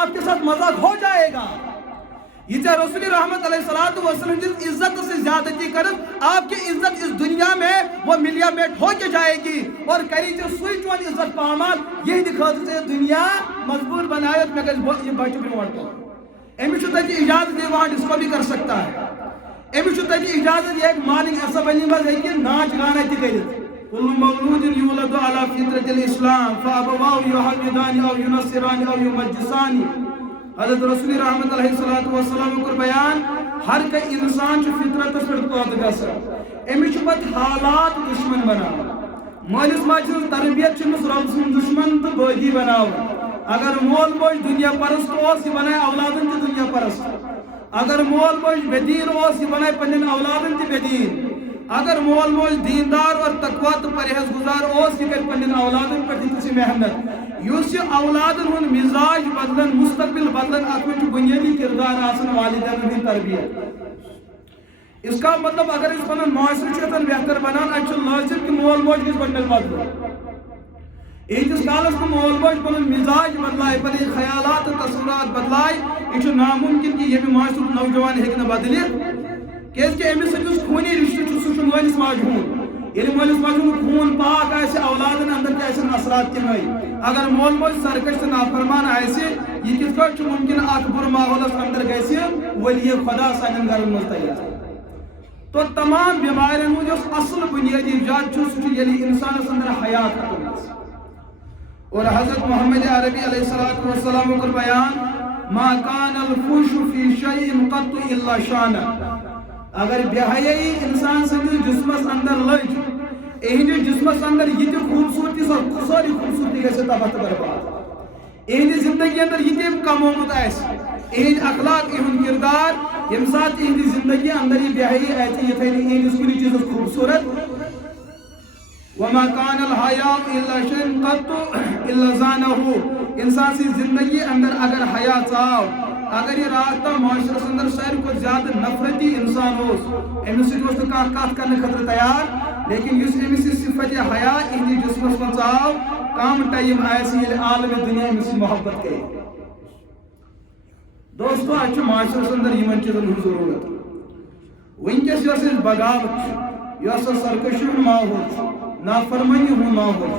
آپ کے ساتھ مذاق ہو جائے گا. یہ چاہے رسول رحمت علیہ السلام جس عزت سے زیادتی کرن آپ کی عزت اس دنیا میں وہ ملیا میٹ ہو کے جائے گی اور کری جو سوئی چون عزت پامال یہ دکھا سے دنیا مجبور بنائے میں یہ بچ برونٹ کو امی چھتا کی اجازت ہے وہاں جس کو بھی کر سکتا ہے. امی چھتا کی اجازت یہ ایک مالک ایسا بنی بس ہے کہ ناچ گانا تھی گئی كل مولود يولد على فطرة الإسلام فأبواه يهودان أو ينصران أو يمجسان. حضرت رسول رحمت علیہ السلام کو بیان ہر کئی انسان چھ فطرت پر پود گژھان امی چھ پت حالات دشمن بناوان مالس ماجہ تربیت چھ رب سن دشمن تو بٲغی بناوان. اگر مول موج دنیا پرست اوس یہ بنائے اولادن تہ دنیا پرست. اگر مول موج بدین اوس یہ بنائے پنن اولادن تہ بدین. اگر مول موج دیندار اور تقوی تو پرہیز گزار اوس یہ کر پنن اولادن پر تسی محنت یوس اولادن ہن مزاج بدلن مستقبل بدلن ات میں بنیادی کردار آسن والدین ہند تربیت. اس کا مطلب اگر اس پنن معاشرہ چتن بہتر بنان اچھ لازم کہ مول موج گژھِ گۄڈنیٚتھ بدلن. ایتس کالس کو مول موج پنن مزاج بدلائے پنن خیالات تصورات بدلائے یہ ناممکن کہ یہ معاشرہ نوجوان ہیکہ بدلت کیس کہ امس سندس خونی رشتہ سہ مالس ماجہ ہند یل مالس ماجہ ہند خون پاک آسہ اولادن اندر تہ اثرات تمے. اگر مول موج سرکش تو نافرمان آسہ یہ کت پٲٹھۍ ممکن اخ بر ماحولس اندر گژھِ ولی خدا سانن گرن مز تیار. تو تمام بیمارین ہند یس اصل بنیادی جات سہ یلی انسانس اندر حیا ختم گژھِ. اور حضرت محمد عربی علیہ السلام کو بیان ما کان الفوش فی شیء قط الا شانہ. اگر بے حیائی انسان سندس جسمس اندر لج اہند جسمس اندر یہ خوبصورتی ساری خوبصورتی گژھِ تباہ تو برباد. اہند زندگی اندر یہ کمومت اہند اخلاق اہند کردار یم سات اہند زندگی اندر یہ بے حیائی آتی یہ اہندس کن چیز خوبصورت. وما كان الحياء الا شيء قط الا زانه. انسان سی زندگی اندر اگر حیا ثاو اگر یہ راستہ معاشرس اندر ساروی کو زیادہ نفرتی انسان امس سی کت کرنے خطر تیار لیکن اس امس صفت حیا اہدی جسمس من آو کم ٹائم آس عالم دنیا امس محبت کرے. دوستو اچھ معاشرس اندر یمن چیزن ہند ضرورت. ونکس یس بغاوت یس سرکشی ہند ماحول نافرمانی ہند ماحول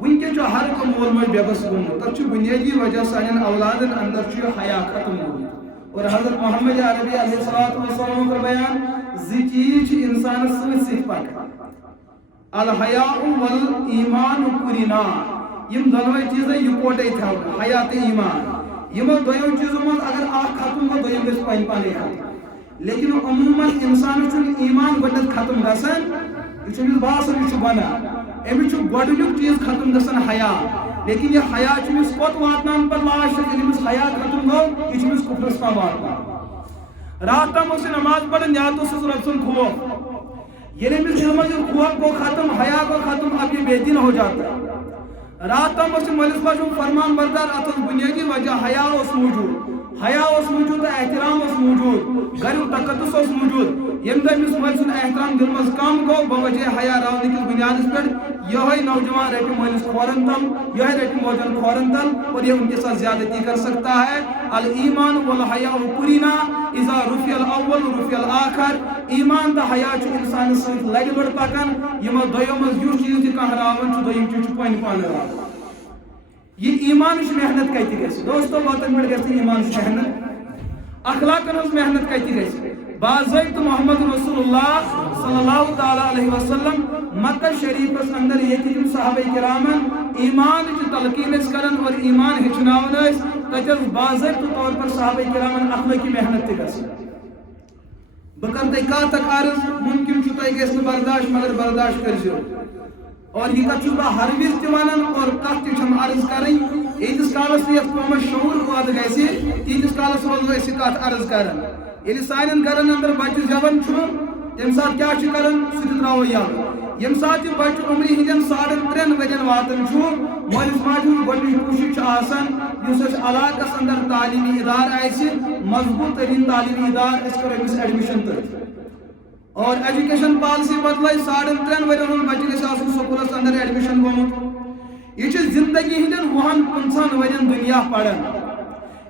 ونکس ہر کم مول موج بے بس گومت تک بنیادی وجہ سان اولادن اندر حیا ختم گومت. اور حضرت محمد عربی علیہ السلام کا بیان زی چیز انسان ست پکان الحیاء والایمان قرینا. یم دونوے چیزیں یکوٹے تھا حیا تو ایمان یمو دویو چیزوں من اگر اخ ختم گو دویم گژھِ پانی پانے ختم. لیکن عموماً انسان چھ ایمان گۄڈنیٚتھ ختم گژھان یہ چھ باسان یہ بنان امس گۄڈنیُک چیز ختم گژھان حیا. لیکن یہ حیا چھ کوت واتنان پر لاش ییٚلہِ حیا ختم گو یہ چھ کفرس تام واتنان. رات تام اس نماز پڑھن یا تو رب سن خوف ییٚلہِ امس علم خوف گو ختم حیا گو ختم اب یہ بے دین ہو جاتا ہے. رات تام اس مالس ماجہ فرمان بردار ات بنیادی وجہ حیا اس موجود حیا اس موجود احترام اس موجود گھر تقدس اس موجود. یم دہ امس مال سن احترام دل مز کم گو بوجہ حیا راونہ کس بنیادس پہ یہ نوجوان رٹہ مالس کھورن تل یہ رٹہ موجن کھورن تل اور یہ ان کے ساتھ زیادتی کر سکتا ہے. الایمان والحیاء قرینا اذا رفع الاول رفع الاخر. ایمان تو حیا چھ انسان ست لگہ لڑ پکان یمو دویو مز یو چیز تہ کانٛہہ راون چھ دویم چیز چھ پانی پانے راون. یہ ایمان محنت کتہ گژھِ دوستو وطن پہ گژھِ ایمان محنت اخلاقن ہز محنت کتہ گژھِ. باضابطہ محمد رسول اللہ صلی اللہ تعالی علیہ وسلم مکہ شریفس اندر یہ صحابہ کرامن ایمان کی تلقین کرن اور ایمان ہچناون تتھ باضابطہ طور پر صحابہ کرامن اخلاقی محنت تہ گژھِ. بہ کر تہ کت تک عرض ممکن چھ تہ گژھِ برداشت مگر برداشت کرزیو. اور یہ کت بہ ہر وز تہ ونان اور کت تم عرض کریں یتس کالس یہ قومس شعور پٲدٕ گژھِ تیٖتِس کالس روزو أسۍ کت عرض کران. ییٚلہِ سانٮ۪ن گرن اندر بچہ زٮ۪وان چھُ تمہِ ساتہٕ کیٛاہ چھِ کران سُہ تہِ ترٛاوو یلہٕ. ییٚمہِ ساتہٕ یہِ بچہ عمرِ ہٕنٛدٮ۪ن 3.5 ؤرین واتان چھُ مٲلِس ماجہِ ہٕنٛز گۄڈنِچ کوٗشش چھِ آسان یُس اَسہِ علاقس اندر تعلیمی ادارٕ آسہِ مضبوٗط تریٖن تعلیمی ادارٕ أسۍ کرو أمِس ایڈمِشن تٔتھۍ. اور ایجوکیشن پالسی بدلے 3.5 ؤرین ہُنٛد بچہ گژھِ آسُن سکوٗلس اندر ایڈمِشن گوٚمُت. یہ زندگی ہندین 20-50 ورین دنیا پڑھان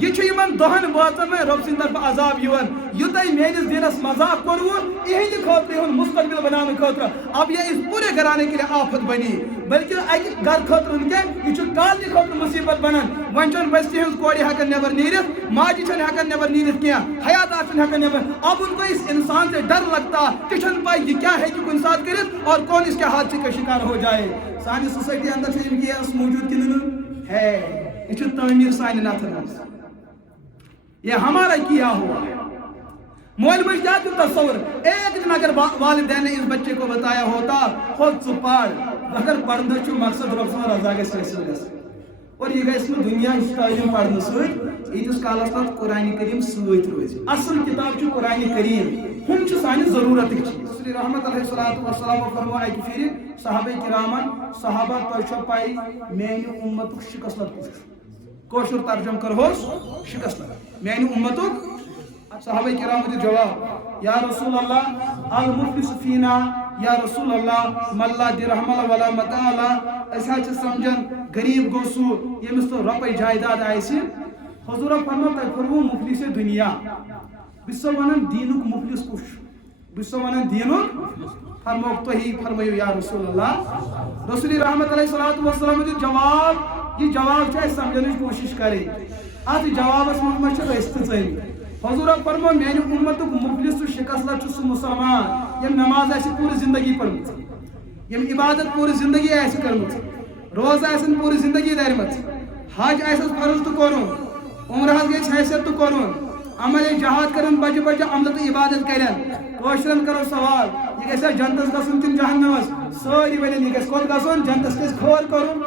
یہ دہن باتن میں رب سند طرف عذاب یہ تھی میس دینس مذاق کورو یہ خاطر مستقبل بنانے خاطر اب یہ اس پورے گھرانے کے لیے آفت بنی بلکہ اکہ گھر خاطر یہ کالنی خاطر مصیبت بنان ون چھ بستی ہز کور ہکن نبر نیرت ماجہ چھ ہکن نبر نیرت کی حیاتات چھ ہکن نبر اب ان کو اس انسان سے ڈر لگتا کہ چھن پائی یہ کیا ہے کہ کن ساتھ کرت اور کون اس کے حادثے کا شکار ہو جائے سانی سوسائٹی اندر چھ کیس موجود کہ ہے یہ تعمیر سانہ نتھن یہ ہمارا کیا ہوا ہے مول مجھ کیا تصور ایک دن اگر والدین نے اس بچے کو بتایا ہوتا خود پڑھ اگر پڑھنا چھ مقصد رب سن رضا گھس اور یہ گھس دنیا تعلیم پڑھنے ستس کالس تک قرآن کریم ست روز اصل کتاب قرآن کریم ہم سانہ ضرورت چیز رحمت علیہ السلام فرمو اکہ پھر صحابہ کرامن صحابہ تہ پائی میانہ امت شکست کوشر ترجم کرہوس شکست میانہ امت صحابہ کرام دے جواب یا رسول اللہ المفلس فینا یا رسول اللہ ملا درہم ولا متاع اس سمجھن غریب گو سو یمس تو رۄپے جائیداد آسہِ حضور فرمو تہ فرمو مفلس دنیا بس ونان دینک مفلس کش بس ونان دینک فرمو تہی فرمایو یا رسول اللہ رسول رحمت علیہ السلام دے جواب یہ جواب چھ سمجھنے کی کوشش کرے ات جوابس مت رست ژٔلۍ حضور فرمو میانہ امتک مفلس تو شکست سہ مسلمان یم نماز آسہِ پوری زندگی پڑھمژ یم عبادت پوری زندگی آسہِ کٔرمٕژ روز آسن پوری زندگی دارمژ حج آسس فرض تو کورن عمرہ گژھِ حیثیت تو کورن عمل جہاد کرن بجہ بجہ عمل تو عبادت کرن کوشرن کرو سوال یہ گژھِ جنتس گژھُن کن جہنمس سٲری ونن یہ گژھِ کوٚت گژھُن جنتس گژھِ کھور کرُن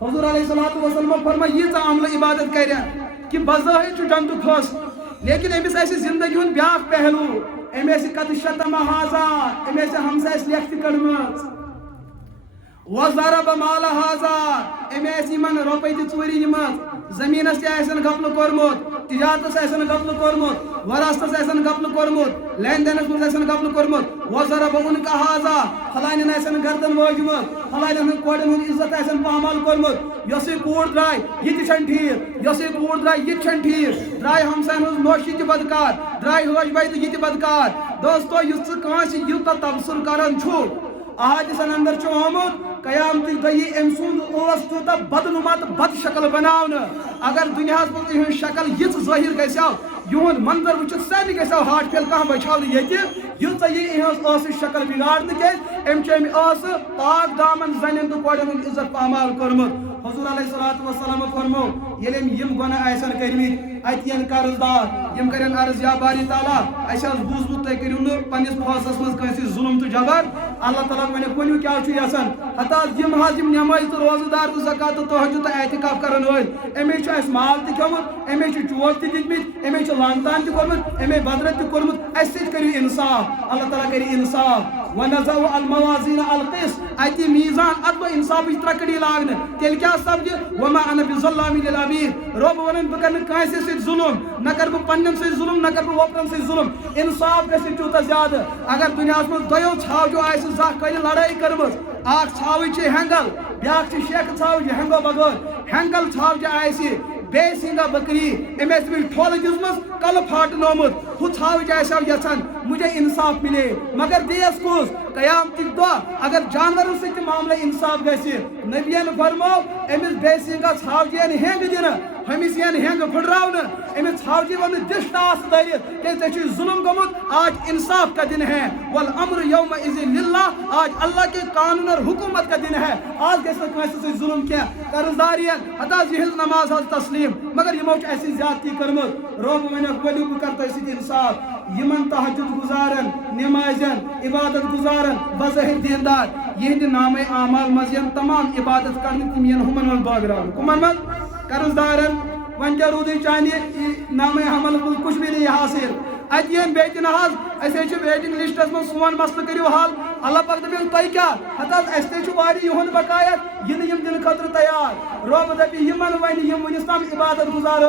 حضور علیہ الصلوۃ والسلام فرمایا ییٖژاہ عمل عبادت کرن کہ بظاہر چھُ جنتُک حصہٕ لیکن امس آسہِ زندگی ہُنٛد بیاکھ پہلو أمۍ آسہِ قد شتم ہذا أمۍ آسہِ ہمسایس لیکھتہِ کٔڑمٕژ وضرب مال ہذا أمۍ آسہِ یِمن رۄپے تہِ ژوٗرِ نِمژ زمیٖنس تہِ آسن گپلہٕ کوٚرمُت تجارتس آسن گپلہٕ کوٚرمُت وراثتس آسن گپلہٕ کوٚرمُت لین دینس منٛز آسن گپلہٕ کوٚرمُت وضرب عنق ہذا فلانٮ۪ن آسن گردن وٲجمٕژ فلانٮ۪ن ہٕنٛدۍ کورٮ۪ن ہُنٛد عزت آسن پامال کوٚرمُت یۄس یہِ کوٗر درٛاے یہِ تہِ چھنہٕ ٹھیٖک یۄس یہِ کوٗر درٛاے یہِ تہِ چھنہٕ ٹھیٖک درٛاے ہمساین ہٕنٛز نوش یہِ تہِ بدکار درٛاے ہٲج باے تہٕ یہِ تہِ بدکار دوستو یُس ژٕ کٲنٛسہِ یوٗتاہ تبصُر کران چھُ احادیثن اندر چھُ آمُت قیامتٕکۍ دۄہ أمۍ سُنٛد اوس تیوٗتاہ بدنُما تہٕ بد شکل بناونہٕ اگر دُنیاہس منٛز یِہٕنٛز شکل یِژھ ظٲہِر گژھِ ہا یِہُنٛد منظر وٕچھِتھ سارنٕے گژھِ ہا ہاٹ فیل کانٛہہ بچھاو نہٕ ییٚتہِ ییٖژاہ یہِ یِہٕنٛز ٲسٕچ شکل بِگاڑنہٕ کیٛازِ أمۍ چھُ اَمہِ ٲسہٕ پاک دامن زنٮ۪ن تہٕ کورٮ۪ن ہُنٛد عزت پامال کوٚرمُت حضور علیہ الصلوۃ والسلام فرمو ییٚلہِ أمۍ یِم گۄناہ آسن کٔرمٕتۍ اتہِ یِن قرض دار یِم کرن عرض یا باری تعالیٰ اَسہِ حظ بوٗزمُت تُہۍ کٔرِو نہٕ پننِس فٲصلس منٛز کٲنٛسہِ ظُلم تہٕ جبر اللہ تعالیٰ ونیٚکھ ؤنِو کیٛاہ چھُ یژھان ہتاز یِم حظ یِم نٮ۪مٲزۍ تہٕ روزٕ دار تہٕ زکات تہٕ تہجُد تہٕ اعتکاف کرن وٲلۍ أمے چھُ اَسہِ مال تہِ کھیوٚمُت أمے چھُ چوب تہِ دِتمٕتۍ أمے چھُ لان تان تہِ کوٚرمُت أمے بدرت تہِ کوٚرمُت اَسہِ سۭتۍ کٔرِو انصاف اللہ تعالیٰ کرِ انصاف ونزع الموازین القسط اتہِ میٖزان ادب انصافٕچ ترٛکڑی لاگنہٕ تیٚلہِ کیٛاہ سپدِ وما انا بظلام للعبید رۄب ونان بہٕ کرٕ نہٕ کٲنٛسہِ سۭتۍ ظُلم نہ کرٕ بہٕ پننٮ۪ن سۭتۍ ظُلم نہ کرٕ بہٕ وۄپرن سۭتۍ ظُلم انصاف گژھِ تیوٗتاہ زیادٕ اگر دُنیاہس منٛز دۄیو ژھاوجو آسہِ زانٛہہ کٲنہِ لڑٲے کٔرمٕژ اکھ ژھاوٕج چھِ ہٮ۪نٛگل بیاکھ چھِ شیخہٕ ژھاوٕج ہٮ۪نٛگو بغٲر ہٮ۪نٛگل ژھاوجہِ آسہِ بیٚیہِ سِنٛگا بکری أمۍ آسہِ تٔمِس ٹھۄلہٕ دِژمٕژ کلہٕ پھاٹنومُت ہُہ ژھاوٕج آسہِ ہا یژھان مجھے انصاف ملے مگر دیس کُس قیامتٕکۍ دۄہ اگر جانورن سۭتۍ تہِ معاملہٕ انصاف گژھِ نبیَن فرمو أمِس بیٚیہِ سِنٛگا ژھاوجہِ یِن ہٮ۪نٛگ دِنہٕ ہُمِس یِن ہٮ۪نٛگ پھٕٹراونہٕ أمِس ژھاوجہِ ووٚن دِش ٹاس دٔرِتھ کیٛازِ ژےٚ چھُے ظُلم گوٚمُت آج انصاف کا دن ہے والامر یومئذ للہ آج اللہ کے قانون اور حکومت کا دن ہے آج گژھِ نہٕ کٲنٛسہِ سۭتۍ ظُلم کینٛہہ قرض دار یِن ہتا یِہٕنٛز نماز حظ تسلیٖم مگر یِمو چھُ اَسہِ زیادتی کٔرمٕژ رۄب ونیٚکھ ؤلِو بہٕ کرٕ تۄہہِ سۭتۍ انصاف یِمن تہجُد گُزارن نٮ۪مازٮ۪ن عبادت گُزارن بظٲہر دیندار یِہنٛدِ نامے اعمال منٛز یِن تمام عبادت کرنہٕ تِم یِن ہُمن منٛز بٲگراونہٕ کٕمن منٛز قرض دارن وۄنۍ کیٛاہ روٗدٕے چانہِ نامے عمل منٛز کُچھ بھی نہیں حاصل اتہِ یِن بیٚیہِ تہِ نہ حظ ویٹنگ لسٹس من سون مسل کرو حل اللہ پاک دپن تہ کیا ہتا اس تے واری یہن بقایت یم دن خطر تیار رب دپی یمن ون یم ونس تام عبادت گزار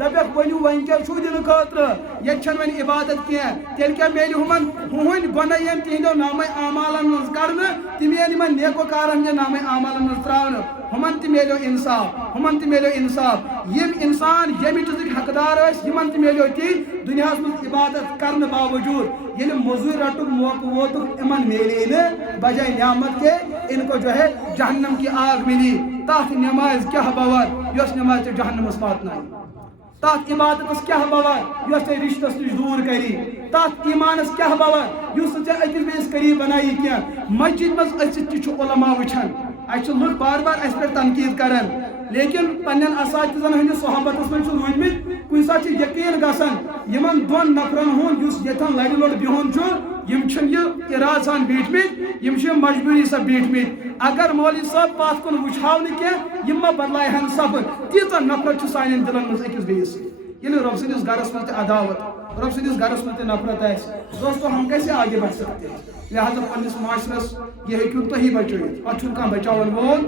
دپک ونیو ون کیا چھو دن خطر یہ چھن ون عبادت کی تیل کیا میل ہمن ہن گنہ یم تہندو نام اعمالن من کرن تم یمن نیکو کارن نام اعمالن من تراون ہمن تہ میلو انصاف یم انسان یمی چیزک حقدار یمن تہ میلو تی دنیا من عبادت کرنے باوجود یل مزور رٹک موقع ووتک امن میلے نا بجائے نعمت کے ان کو جو ہے جہنم کی آگ ملی تاکہ نماز کیا باور یس نماز جہنم واتنائی تات عبادت کیا باور یس رشتس نش دور کری تات ایمانس کیا باور یس اکس بیس قریب بنائی کیا مسجد مز اچھت علماء وچھان اچھے لوگ بار بار اس پر تنقید کرن لیکن پنن اساتذن ہندس صحبتس من روٗدمٕتۍ کُنہِ ساتہٕ چھِ یقین گژھان یمن دون نفرن ہُنٛد یُس یتن لڑِ لوٚڑ بِہُن چھُ یم چھِنہٕ یہِ ارادٕ سان بیٖٹھمٕتۍ یم چھِ مجبوٗری سان بیٖٹھمٕتۍ اگر مولوی صٲب پتھ کُن وٕچھاو نہٕ کینٛہہ یم ما بدلایہن صفہٕ تیٖژاہ نفرت چھِ سانٮ۪ن دلن منٛز أکِس بیٚیِس ییٚلہِ رۄب سٕنٛدِس گرس منٛز تہِ عداوت رۄب سٕنٛدِس گرس منٛز تہِ نفرت آسہِ دوستو ہم کیسے آگے بڑھ سکتے ہیں لہٰذا پننس معاشرس یہ ہیٚکِو تُہی بچٲیِتھ پتہٕ چھُنہٕ کانٛہہ بچاون وول